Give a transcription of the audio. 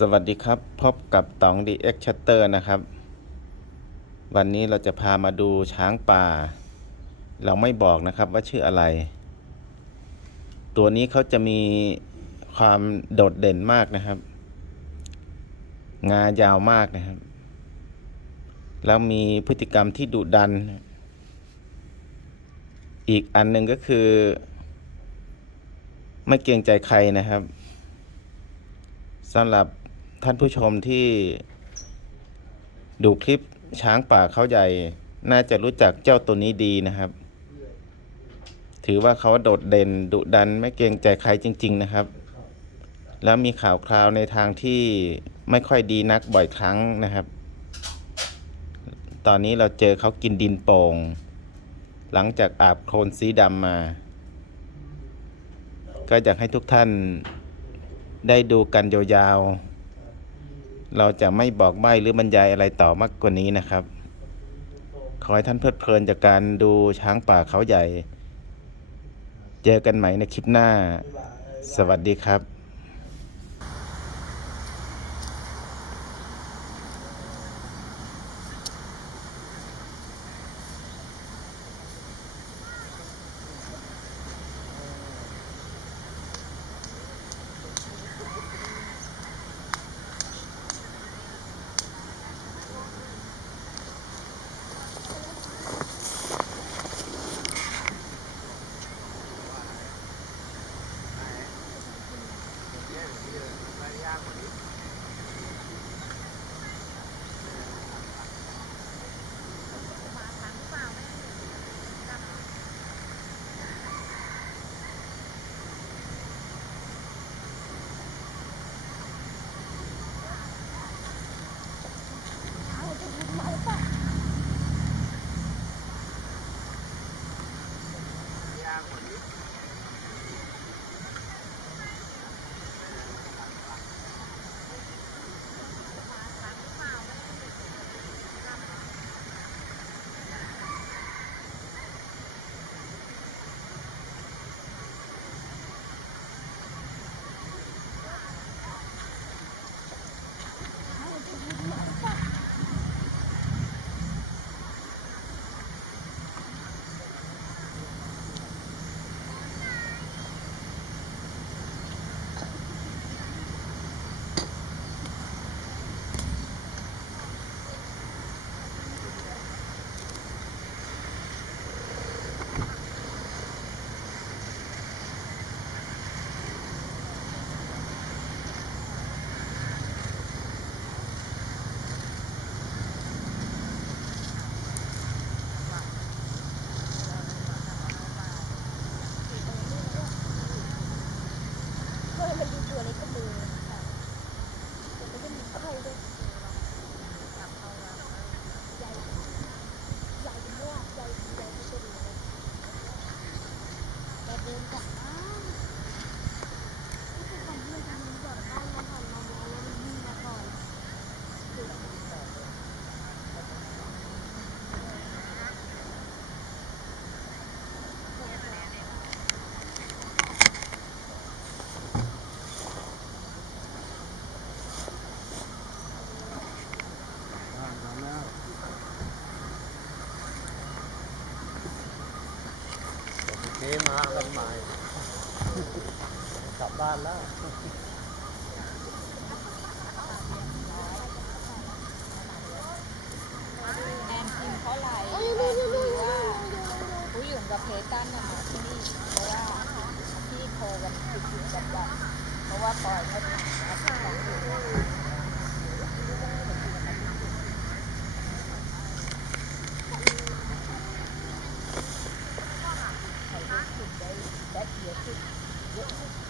สวัสดีครับ พบกับต๋องดีเอ็กชัตเตอร์นะครับ วันนี้เราจะพามาดูช้างป่า เราไม่บอกนะครับว่าชื่ออะไร ตัวนี้เขาจะมีความโดดเด่นมากนะครับ งายาวมากนะครับ แล้วมีพฤติกรรมที่ดุดัน อีกอันหนึ่งก็คือ ไม่เกรงใจใครนะครับสำหรับ ท่านผู้ชมที่ดูคลิปช้างป่าเขาใหญ่ น่าจะรู้จักเจ้าตัวนี้ดีนะครับ ถือว่าเขาโดดเด่นดุดันไม่เกรงใจใครจริง ๆ นะครับ แล้วมีข่าวคราวในทางที่ไม่ค่อยดีนักบ่อยครั้งนะครับ ตอนนี้เราเจอเขากินดินโป่ง หลังจากอาบโคลนสีดำมา ก็อยากให้ทุกท่านได้ดูกันยาวๆ เราจะไม่บอกใบ้หรือบรรยายอะไรต่อมากกว่านี้นะครับ ขอให้ท่านเพลิดเพลินจากการดูช้างป่าเขาใหญ่ เจอกันใหม่ในคลิปหน้า สวัสดีครับ ยางวันนี้ Yeah. เจ๊มากันใหม่กลับบ้านแล้วแอนพิมพ์เขาไลน์แอนพิมพ์ว่าผู้หญิงกับเพตันน่ะมาที่นี่เพราะว่าที่โทรกันติดติดกันกันเพราะว่าปล่อยให้อาทิตย์สองเดือน ใคร